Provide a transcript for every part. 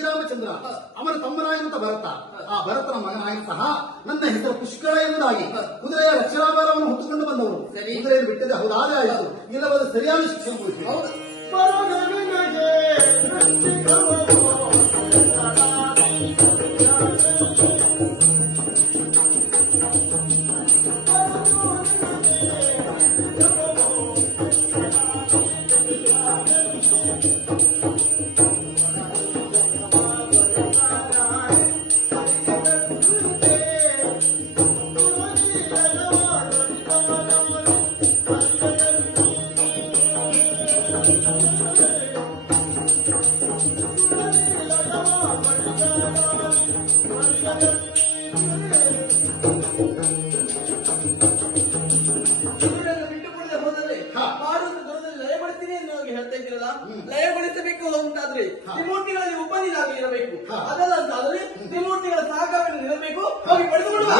ಶ್ರೀರಾಮಚಂದ್ರ, ಅವನ ತಮ್ಮನಾಗಿರುವಂತ ಭರತ, ಆ ಭರತನ ಮಗನಾಗಿರುವಂತಹ ನನ್ನ ಹೆಸರು ಪುಷ್ಕಳ ಎಂಬುದಾಗಿ ಕುದುರೆಯ ರಕ್ಷಣಾಭಾರವನ್ನು ಹೊತ್ತುಕೊಂಡು ಬಂದವರು. ಕುದುರೆಯನ್ನು ಬಿಟ್ಟದೆ ಹೌದಾದ್ರೆ ಆಯಿತು, ಇಲ್ಲವಾದ ಸರಿಯಾದ ಶಿಕ್ಷೆ ಲಯಗೊಳಿಸಬೇಕು ಅಂತಾದ್ರೆ ತ್ರಿಮೂರ್ತಿಗಳಲ್ಲಿ ಒಬ್ಬನಿಗಾಗಿ ಇರಬೇಕು. ಅದಲ್ಲ ಅಂತಾದ್ರೆ ತ್ರಿಮೂರ್ತಿಗಳ ಸಹಕಾರವನ್ನು ಇರಬೇಕು. ಹೋಗಿ ಪಡೆದುಕೊಳ್ಳುವ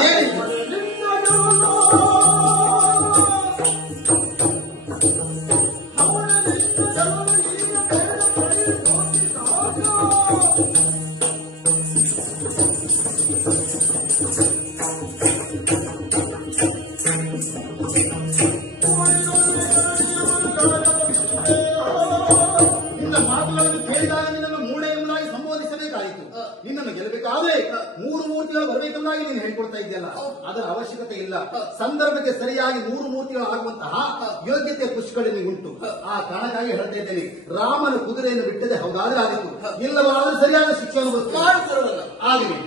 ನಿನ್ನನ್ನು ಗೆಲ್ಲಬೇಕಾದ್ರೆ ಮೂರು ಮೂರ್ತಿಗಳು ಬರಬೇಕೆಂಬುದಾಗಿ ನೀನು ಹೇಳ್ಕೊಡ್ತಾ ಇದೆಯಲ್ಲ, ಅದರ ಅವಶ್ಯಕತೆ ಇಲ್ಲ. ಸಂದರ್ಭಕ್ಕೆ ಸರಿಯಾಗಿ ಮೂರು ಮೂರ್ತಿಗಳು ಆಗುವಂತಹ ಯೋಗ್ಯತೆ ಪುಷ್ಕಳಿಗೆ ಉಂಟು. ಆ ಕಾರಣಕ್ಕಾಗಿ ಹೇಳ್ತಾ ಇದ್ದೇನೆ, ರಾಮನ ಕುದುರೆಯನ್ನು ಬಿಟ್ಟದೆ ಹೌದಾದ್ರೆ ಆಗಿತ್ತು, ಇಲ್ಲವಾದ್ರೆ ಸರಿಯಾದ ಶಿಕ್ಷೆಯನ್ನು ಆಗಲಿ.